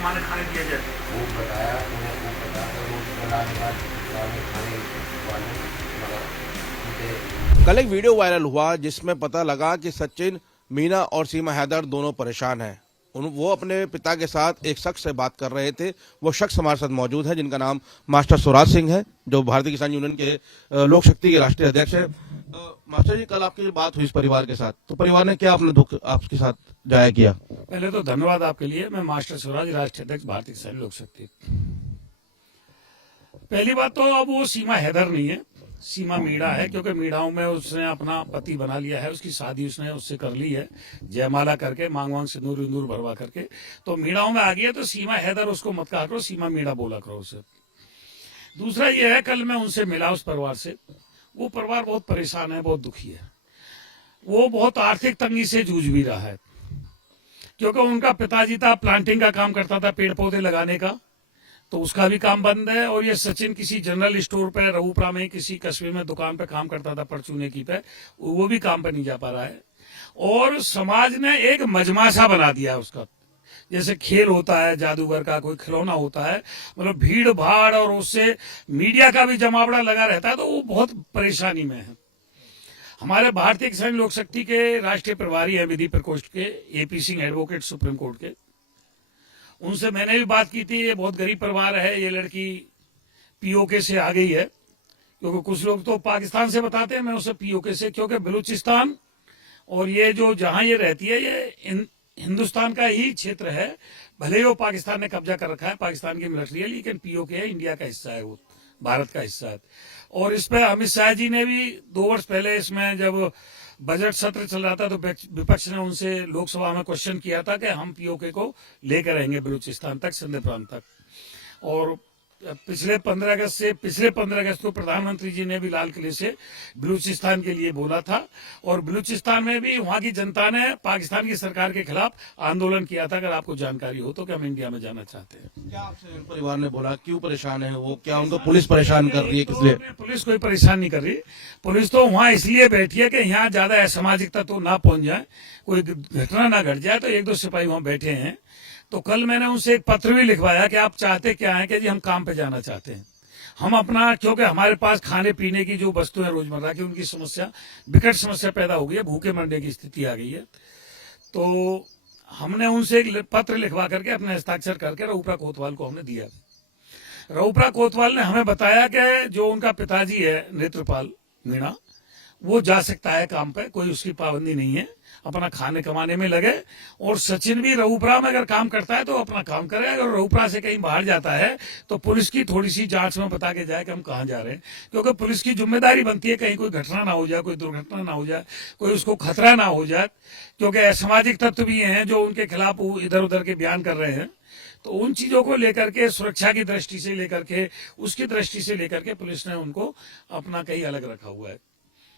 कमाने खाने दिया जाए? वो बताया उन्हें, वो बताया तो वो बनाने के बाद खाने खाने वाले मगर उनके। कल एक वीडियो वायरल हुआ जिसमें पता लगा कि सचिन, मीना और सीमा हैदर दोनों परेशान हैं। वो अपने पिता के साथ एक शख्स से बात कर रहे थे। वो शख्स हमारे साथ मौजूद है जिनका नाम मास्टर स्वराज सिंह है, जो भारतीय किसान यूनियन के लोक शक्ति के राष्ट्रीय अध्यक्ष है। मास्टर जी, कल आपकी बात हुई इस परिवार के साथ, तो परिवार ने क्या अपना दुख आपके साथ जाहिर किया? पहले तो धन्यवाद आपके लिए। मैं मास्टर स्वराज, राष्ट्रीय अध्यक्ष भारतीय किसान लोक शक्ति। पहली बात तो अब वो सीमा हैदर नहीं है, सीमा मीणा है, क्योंकि मीणाओं में उसने अपना पति बना लिया है। उसकी शादी उसने उससे कर ली है, जयमाला करके, मांग मांग सिंदूर विंदूर भरवा करके, तो मीणाओं में आ गई है। तो सीमा हैदर उसको मत कहा करो, सीमा मीणा बोला करो उसे। दूसरा ये है, कल मैं उनसे मिला उस परिवार से। वो परिवार बहुत परेशान है, बहुत दुखी है। वो बहुत आर्थिक तंगी से जूझ भी रहा है, क्योंकि उनका पिताजी था, प्लांटिंग का काम करता था, पेड़ पौधे लगाने का, तो उसका भी काम बंद है। और ये सचिन किसी जनरल स्टोर पे रऊपरा में किसी कस्बे में दुकान पे काम करता था, परचूने की पे, वो भी काम पे नहीं जा पा रहा है। और समाज ने एक मजमाशा बना दिया है उसका, जैसे खेल होता है जादूगर का, कोई खिलौना होता है, मतलब भीड़ भाड़, और उससे मीडिया का भी जमावड़ा लगा रहता है, तो वो बहुत परेशानी में है। हमारे भारतीय किसान लोक शक्ति के राष्ट्रीय प्रभारी हैं विधि प्रकोष्ठ के, AP Singh advocate supreme court के, उनसे मैंने भी बात की थी। ये बहुत गरीब परिवार है, ये लड़की पीओके से आ गई है, क्योंकि कुछ लोग तो पाकिस्तान से बताते हैं, मैं उसे पीओके से, क्योंकि बलूचिस्तान और ये जो जहां ये रहती है, ये हिंदुस्तान का ही क्षेत्र है। भले ही वो पाकिस्तान ने कब्जा कर रखा है, पाकिस्तान की मिलिट्री है, लेकिन पीओके है, इंडिया का हिस्सा है, वो भारत का हिस्सा है। और इस पर अमित शाह जी ने भी 2 वर्ष पहले, इसमें जब बजट सत्र चल रहा था, तो विपक्ष ने उनसे लोकसभा में क्वेश्चन किया था कि हम पीओके को लेकर रहेंगे बलूचिस्तान तक, सिंध प्रांत तक। और पिछले 15 अगस्त को प्रधानमंत्री जी ने भी लाल किले से बलूचिस्तान के लिए बोला था। और बलूचिस्तान में भी वहां की जनता ने पाकिस्तान की सरकार के खिलाफ आंदोलन किया था। अगर आपको जानकारी हो तो, कि हम इंडिया में जाना चाहते हैं। क्या आपसे परिवार ने बोला क्यों परेशान है वो? क्या उनको पुलिस परेशान कर रही है? किस लिए? पुलिस कोई परेशान नहीं कर रही। पुलिस तो वहां इसलिए बैठी है कि यहाँ ज्यादा असामाजिक तत्व ना पहुंच जाए, कोई घटना ना घट जाए, तो 1-2 सिपाही वहां बैठे हैं। तो कल मैंने उनसे एक पत्र भी लिखवाया कि आप चाहते क्या है, कि जी हम काम पे जाना चाहते हैं। हम अपना, क्योंकि हमारे पास खाने पीने की जो वस्तुएं रोजमर्रा की, उनकी समस्या, विकट समस्या पैदा हो गई है, भूखे मरने की स्थिति आ गई है। तो हमने उनसे एक पत्र लिखवा करके, अपने हस्ताक्षर करके रऊपरा कोतवाल को हमने दिया। रऊपरा कोतवाल ने हमें बताया कि जो उनका पिताजी है नेत्रपाल मीणा, वो जा सकता है काम पे, कोई उसकी पाबंदी नहीं है, अपना खाने कमाने में लगे। और सचिन भी रऊपरा में अगर काम करता है तो अपना काम करे। अगर रऊपरा से कहीं बाहर जाता है तो पुलिस की थोड़ी सी जांच में बता के जाए कि हम कहाँ जा रहे हैं, क्योंकि पुलिस की जिम्मेदारी बनती है कहीं कोई घटना ना हो जाए, कोई दुर्घटना ना हो जाए, कोई उसको खतरा ना हो जाए। क्योंकि असामाजिक तत्व भी हैं जो उनके खिलाफ इधर उधर के बयान कर रहे हैं। तो उन चीजों को लेकर के, सुरक्षा की दृष्टि से लेकर के, उसकी दृष्टि से लेकर के, पुलिस ने उनको अपना कहीं अलग रखा हुआ है।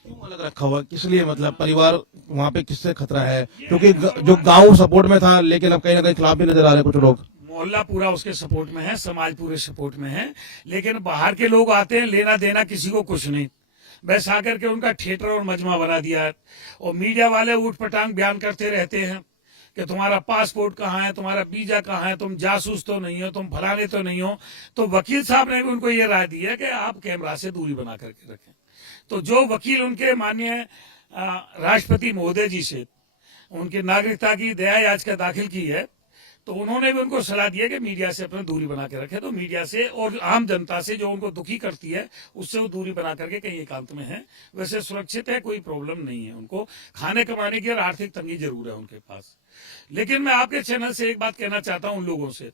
क्यों अलग रखा हुआ? किस लिए? मतलब परिवार वहाँ पे किससे खतरा है? क्योंकि जो गांव सपोर्ट में था, लेकिन अब कहीं ना कहीं खिलाफ भी नजर आ रहे हैं कुछ लोग। मोहल्ला पूरा उसके सपोर्ट में है, समाज पूरे सपोर्ट में है, लेकिन बाहर के लोग आते हैं, लेना देना किसी को कुछ नहीं, बस आकर के उनका थिएटर और मजमा बना दिया है। और मीडिया वाले ऊट पटांग बयान करते रहते हैं कि तुम्हारा पासपोर्ट कहाँ है, तुम्हारा वीजा कहाँ है, तुम जासूस तो नहीं हो, तुम फलाने तो नहीं हो। तो वकील साहब ने भी उनको ये राय दी है कि आप कैमरा से दूरी बना करके रखें। तो जो वकील उनके माननीय राष्ट्रपति महोदय जी से उनकी नागरिकता की दया याचिका दाखिल की है, तो उन्होंने भी उनको सलाह दी है कि मीडिया से अपनी दूरी बना के रखे। तो मीडिया से और आम जनता से जो उनको दुखी करती है, उससे वो दूरी बना करके कहीं एकांत में है। वैसे सुरक्षित है, कोई प्रॉब्लम नहीं है उनको। खाने कमाने की और आर्थिक तंगी जरूर है उनके पास। लेकिन मैं आपके चैनल से एक बात कहना चाहता हूं उन लोगों से,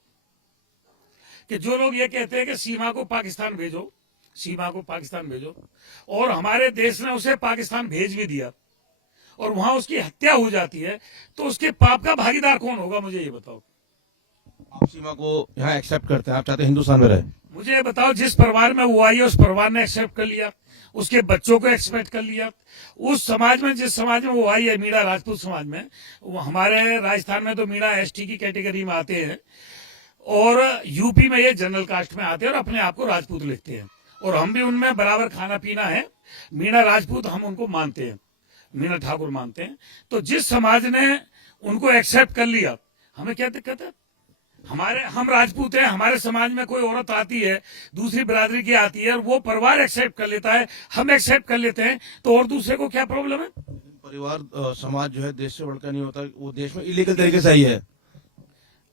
कि जो लोग ये कहते हैं कि सीमा को पाकिस्तान भेजो, सीमा को पाकिस्तान भेजो, और हमारे देश ने उसे पाकिस्तान भेज भी दिया और वहां उसकी हत्या हो जाती है, तो उसके पाप का भागीदार कौन होगा? मुझे ये बताओ। आप सीमा को यहाँ एक्सेप्ट करते हैं? आप चाहते हैं हिंदुस्तान में रहे? मुझे ये बताओ, जिस परिवार में वो आई है उस परिवार ने एक्सेप्ट कर लिया, उसके बच्चों को एक्सेप्ट कर लिया। उस समाज में, जिस समाज में वो आई है, मीणा राजपूत समाज में, वो हमारे राजस्थान में तो मीणा एसटी की कैटेगरी में आते हैं, और यूपी में ये जनरल कास्ट में आते हैं और अपने आप को राजपूत लिखते हैं। और हम भी उनमें बराबर खाना पीना है। मीणा राजपूत हम उनको मानते हैं, मीणा ठाकुर मानते हैं। तो जिस समाज ने उनको एक्सेप्ट कर लिया, हमें क्या दिक्कत है? हम राजपूत हैं, हमारे समाज में कोई औरत आती है, दूसरी बिरादरी की आती है और वो परिवार एक्सेप्ट कर लेता है, हम एक्सेप्ट कर लेते हैं, तो और दूसरे को क्या प्रॉब्लम है? परिवार समाज जो है देश से बढ़कर नहीं होता, वो देश में इलीगल तरीके से आई है,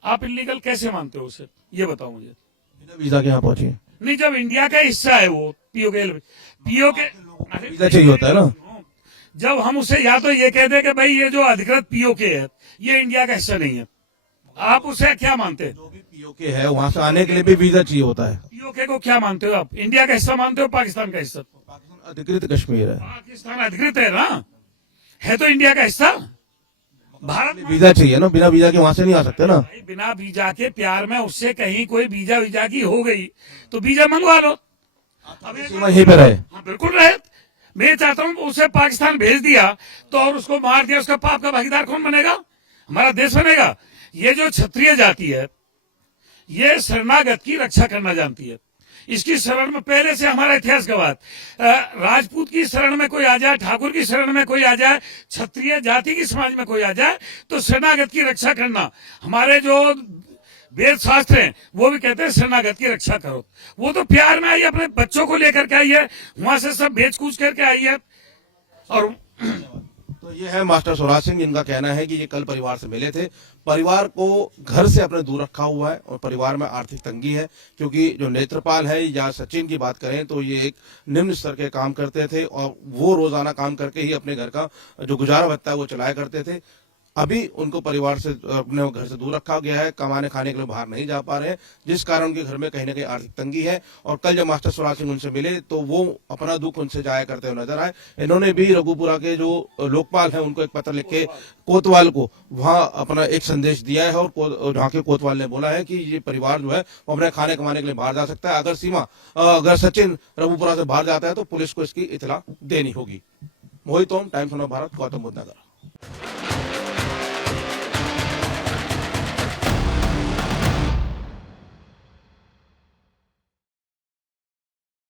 आप इलीगल कैसे मानते हो उसे, ये बताओ मुझे। बिना वीजा के यहाँ पहुंची है। नहीं, जब इंडिया का हिस्सा है वो, पीओके अरे वीजा चाहिए होता है ना। जब हम उसे या तो ये कह दे कि भाई ये जो अधिकृत पीओके है ये इंडिया का हिस्सा नहीं है, आप उसे क्या मानते हैं? जो भी पीओके है वहां से आने के लिए भी वीजा चाहिए होता है। पीओके को क्या मानते हो आप? इंडिया का हिस्सा मानते हो, पाकिस्तान का हिस्सा? पाकिस्तान अधिकृत कश्मीर है, पाकिस्तान अधिकृत है ना, है तो इंडिया का हिस्सा। भारत में वीजा चाहिए ना, बिना वीजा के वहां से नहीं आ सकते ना। भाई बिना वीजा के प्यार में उससे कहीं कोई वीजा वीजा की हो गई तो वीजा मंगवा लो। अब ये सीमा यहीं पे रहे। हाँ, बिल्कुल रहे। मैं चाहता हूँ उसे पाकिस्तान भेज दिया तो और उसको मार दिया, उसका पाप का भागीदार कौन बनेगा? हमारा देश बनेगा। ये जो क्षत्रिय जाति है ये शरणागत की रक्षा करना जानती है। इसकी शरण में पहले से हमारा इतिहास गवाह है। राजपूत की शरण में कोई आ जाए, ठाकुर की शरण में कोई आ जाए, क्षत्रिय जाति की समाज में कोई आ जाए तो शरणागत की रक्षा करना, हमारे जो वेद शास्त्र हैं वो भी कहते हैं शरणागत की रक्षा करो। वो तो प्यार में आई है, अपने बच्चों को लेकर के आई है, वहां से सब बेच कूच करके आई है। और तो ये है मास्टर स्वराज सिंह, इनका कहना है कि ये कल परिवार से मिले थे, परिवार को घर से अपने दूर रखा हुआ है और परिवार में आर्थिक तंगी है, क्योंकि जो नेत्रपाल है या सचिन की बात करें तो ये एक निम्न स्तर के काम करते थे और वो रोजाना काम करके ही अपने घर का जो गुजारा भत्ता है वो चलाया करते थे। अभी उनको परिवार से अपने घर से दूर रखा गया है, कमाने खाने के लिए बाहर नहीं जा पा रहे हैं, जिस कारण उनके घर में कहीं ना कहीं आर्थिक तंगी है। और कल जब मास्टर स्वराज सिंह उनसे मिले तो वो अपना दुख उनसे जाया करते हुए नजर आए। इन्होंने भी रघुपुरा के जो लोकपाल हैं उनको एक पत्र लिख के कोतवाल को वहां अपना एक संदेश दिया है और वहां के कोतवाल ने बोला है कि ये परिवार जो है वो अपने खाने कमाने के लिए बाहर जा सकता है। अगर सचिन रघुपुरा से बाहर जाता है तो पुलिस को इसकी इतला देनी होगी। Mohit Om, times of Bharat, Gautam Buddh Nagar.